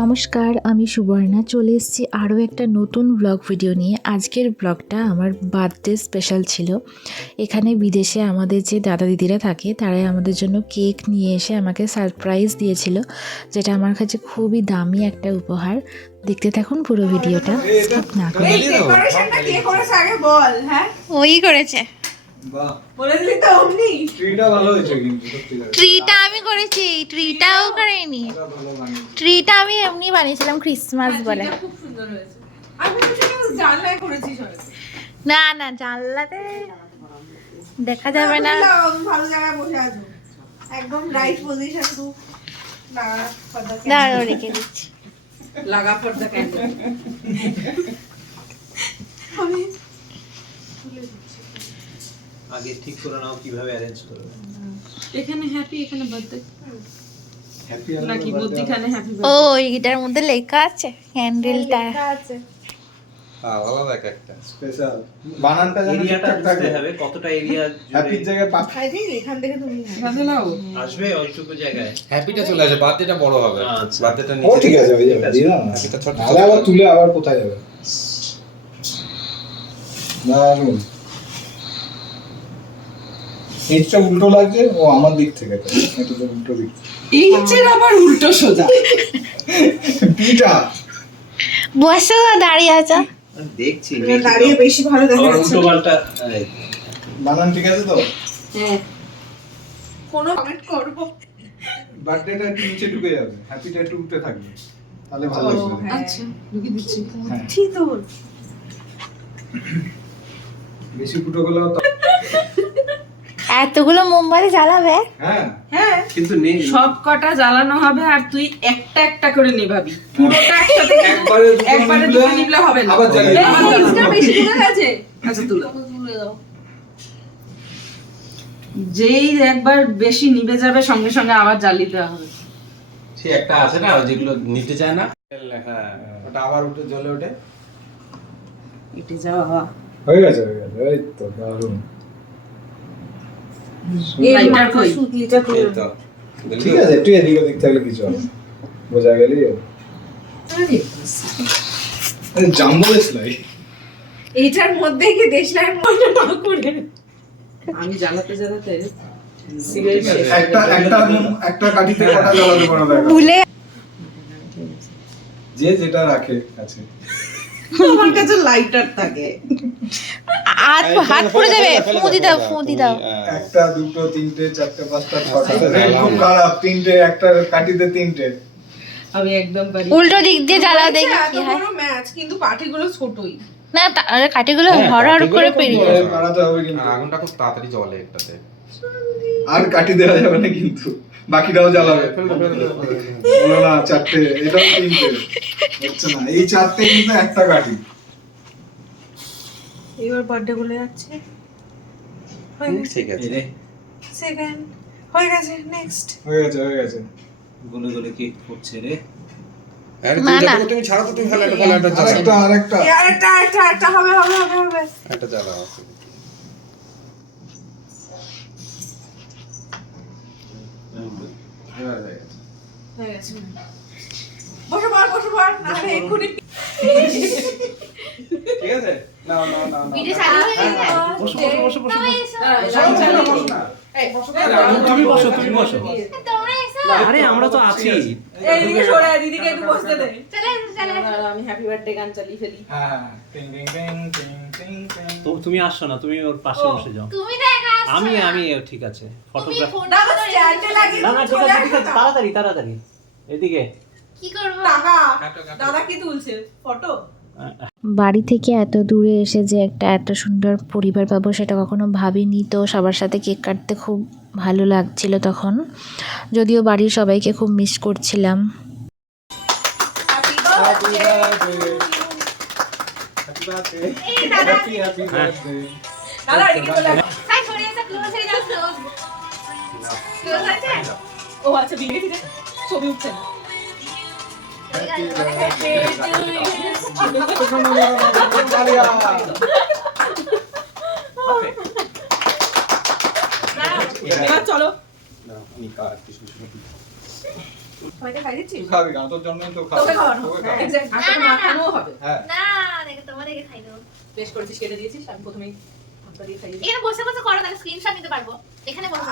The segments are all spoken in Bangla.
নমস্কার, আমি সুবর্ণা চলে এসেছি আরও একটা নতুন ব্লগ ভিডিও নিয়ে। আজকের ব্লগটা আমার বার্থডে স্পেশাল ছিল। এখানে বিদেশে আমাদের যে দাদা দিদিরা থাকে তারাই আমাদের জন্য কেক নিয়ে এসে আমাকে সারপ্রাইজ দিয়েছিল, যেটা আমার কাছে খুবই দামি একটা উপহার। দেখতে থাকুন পুরো ভিডিওটা, স্কিপ না করে। ওই করেছে। ট্রিটা আমি করেছি, ট্রিটাও করেনি। ট্রিটা আমি এমনি বানিয়েছিলাম ক্রিসমাস বলে। খুব সুন্দর হয়েছে। আমি জানলায় করেছিস হয়তো। না না, জানলাতে দেখা যাবে না। ভালো জায়গায় বসে আছো, একদম রাইট পজিশন। টু দাঁড়াও, রেখে দিচ্ছি। লাগা ফর দ্য ক্যান্ডেল। আমি আগে ঠিক করে নাও কিভাবে অ্যারেঞ্জ করবে। এখানে হ্যাপি, এখানে বার্থডে নাকি মধ্যখানে হ্যাপি ও, এইটার মধ্যে লেখা আছে ক্যান্ডেলটা। আলাদা একটা স্পেশাল বানানটা জানো এরিয়াটা ঠিকঠাক বুঝতে থাকবে। হবে কতটা এরিয়া হ্যাপির জায়গায় পাঁচ আই থিং এখান থেকে তুমি বাজালাও আসবে ওইটুকু জায়গায়। হ্যাপিটা চলে আসে, বার্থডেটা বড় হবে। আচ্ছা। বার্থডেটা ও নিচে ঠিক আছে, হয়ে যাবে, দিয়ে দাও না। হ্যাপিটা ছোট নাহলে আবার তুলে আবার কোথায় যাবে? দারুণ। এইটা উল্টো লাগছে, ও আমার দিক থেকে তো এটা তো উল্টো দিক। ইঞ্চের আবার উল্টো সোজা। পিটা বসে দাঁড়িয়ে আছে। দেখছি দাঁড়িয়ে বেশি ভালো দেখা যাচ্ছে। উল্টো পাল্টা বানান ঠিক আছে তো? হ্যাঁ, কোনো কমেন্ট করব। বার্থডেটা একটু নিচে ঢুকে যাবে, হ্যাপিটা একটু উল্টে থাকবে, তাহলে ভালো লাগবে। আচ্ছা, ঢুকে দিচ্ছি। হ্যাঁ। ঠিক তোর বেশি ফুটো করলে তো এতগুলো মোমবাতি জ্বালাবে? হ্যাঁ হ্যাঁ, কিন্তু নেই সব কটা জ্বালানো হবে আর তুই একটা একটা করে নেভাবি। পুরোটা একসাথে একবারে দুটো নিবলে হবে না। আবার জ্বালিয়ে দাও। এটা বেশি দূরে গেছে। আচ্ছা, তুলে দাও। যেই একবার বেশি নিভে যাবে সঙ্গে সঙ্গে আবার জ্বালিয়ে দেওয়া হবে। সে একটা আছে না যেগুলো নিতে চায় না। হ্যাঁ ওটা আবার উঠে জ্বলে ওঠে। এটে যাওয়া হয়ে গেছে, এই তো দারুণ। লাইটার কই? সুতলিটা তুলে এই তো ঠিক আছে, একটু এদিকে ওদিক থাকলে কিছু হবে না। বোঝা গেলেই হবে। জাম্বো দেশলাই এইটার মধ্যে কি দেশলাই ময়না না করে আমি জ্বালাতে জ্বালাতে সিগারেট শেষ হয়ে একটা গেল। একটা কাঠিতে কটা জ্বালাতে পারো দেখো। ভুলে যে যেটা রাখে আছে। আমার কাছে লাইটার থাকে। হাত পড়ে যাবে। ফুঁদি দাও, ফুঁদি দাও। একটা দুটো তিনটে চারটে পাঁচটা ছটা রেড খুব খারাপ, তিনটে একটা কাঠিতে তিনটে। আমি একদম পারি। উল্টো দিক দিয়ে জ্বালাও, দেখি কি হয়। বড় ম্যাচ, কিন্তু পাটিগুলো ছোটই। না, কাঠিগুলো হড় করে পেরিয়ে যাবে। বাড়াতে হবে কিন্তু। আগুনটা খুব তাড়াতাড়ি জ্বলে একটাতে। আর কাঠি দেওয়া যাবে না কিন্তু, বাকিটাও জ্বালাবে। বলো না চারটে, এটাও তিনটে, হচ্ছে না। এই চারটে কিন্তু একটা কাঠি। এবার বার্থডে বলে যাচ্ছে। ঠিক আছে সেকেন্ড হয়ে গেছে, নেক্সট। হয়ে গেছে, হয়ে গেছে। গুলো গুলো কেক করছে রে। আরে না, না। তুমি ছাড়ো তো, তুমি ফেলে একটা জ্বালাও। আরেকটা আরেকটা আরেকটা হবে হবে হবে হবে। একটা জ্বালাও। হয়ে গেছে। বসে পড় না রে এক্ষুনি। ঠিক আছে, নাও নাও নাও নাও। বসো বসো বসো বসো। তুমি বসো, তুমি বসো। আরে আমরা তো আছি। এইদিকে সরে আয়, দিদিকে একটু বসতে দে। আমি হ্যাপি বার্থডে গান চালিয়ে ফেলি। হ্যাঁ, টিং টিং টিং টিং টিং টিং। তো তুমি আসছো না, তুমি ওর পাশে বসে যাও। তুমি তো একা আসছো আমি না। আমি ঠিক আছে ফটোগ্রাফ। দাদা স্ট্যান্ডে লাগিয়ে না না ঠিক চলে আছে ঠিক আছে, আসো না। তাড়াতাড়ি তাড়াতাড়ি এদিকে। কি করব? টাকা দাদা কি তুলছে ফটো? বাড়ি থেকে এত দূরে এসে যে একটা এত সুন্দর পরিবার পাবো সেটা কখনো ভাবিনি। তো সবার সাথে কেক কাটতে খুব ভালো লাগছিল তখন, যদিও বাড়ির সবাইকে খুব মিস করছিলাম। Happy Happy birthday. birthday. Happy birthday. Happy happy birthday. দাদা এদিকে চলে আয়। হাই, সরে এসে ক্লোজ হয়ে যাও, ক্লোজ। ক্লোজ আছে? ও আচ্ছা, বিয়ে দিতে ছবি উঠছে না। এবার চলো। না আমি কার কিছু সবাইকে খাই দিচ্ছি তুই খাবি কেন? তোর জন্যই তো তোকে খাবো। খাওয়ানো তোকে খাবো। এক্স্যাক্ট আর তোকে মাখানোও হবে হ্যাঁ। না দেখে তোমাদেরকে খাই দেবো। বেশ করেছিস, কেটে দিয়েছিস, আমি প্রথমেই হাতটা দিয়ে খাইয়ে দিই। এখানে বসে বসে করো, তাহলে স্ক্রিনশট নিতে পারবো। এখানে বসে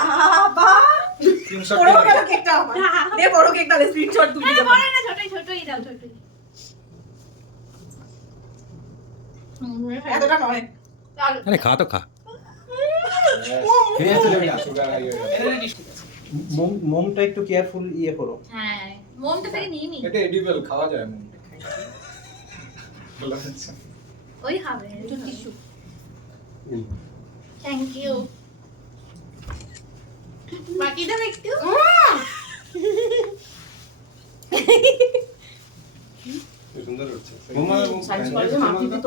স্ক্রিনশট বড় নিয়ে কেন কেকটা আমার? দে বড় কেক, তাহলে স্ক্রিনশট তুলি হ্যাঁ, যাবো। বড় না, ছোটই ছোটই দাও, ছোটই। এতটা নয়। চলো। আরে খা তো খা। খেয়ে চলে যাবে না, সুগার হাই হয়ে যাবে। মোমটা একটু কেয়ারফুল ইয়ে করো। হ্যাঁ, মোমটা থেকে নিয়ে নি। এটা এডিবল, খাওয়া যায় মন। ভালো আছে। ওই হবে। টিস্যু। Thank you. বাকি দাও একটু। সুন্দর হচ্ছে। সাইজ করে যে মাখি দিত।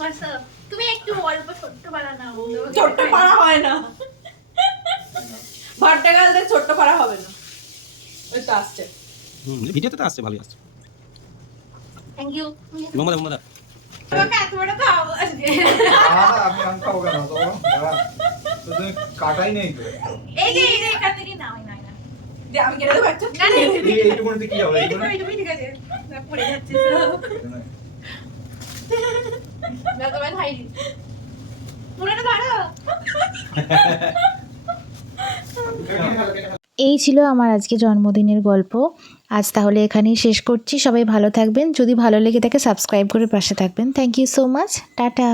বসো। তুমি একটু অল্প ছোট্ট বানাও। ছোট্ট পাড়া হয় না। ভাট্টা গালদের ছোট্ট পাড়া হবে না। ওই তো আসছে। ভিডিওতে তো আসছে, ভালোই আসছে। Thank you. মোহাম্মদ তোমাকে এত বড় খাওয়াবো আজকে। আমি আনতাম কেন তো? দাঁড়া। তো তুমি কাটাই নেই তো। এই যে এখান থেকে নাও, নাও, নাও। দে আমি কেটে দেবো একটা। না, না, এইটুকুনিতে কি হবে? এইটুকু, এইটুকু ঠিক আছে। না, পড়ে যাচ্ছে সব। না, তোমার খাই দি। পুরোটা ধরো। এই ছিল আমার আজকে জন্মদিনের গল্প। আজ তাহলে এখানেই শেষ করছি। সবাই ভালো থাকবেন। যদি ভালো লেগে থাকে সাবস্ক্রাইব করে পাশে থাকবেন। Thank you so much. Tata.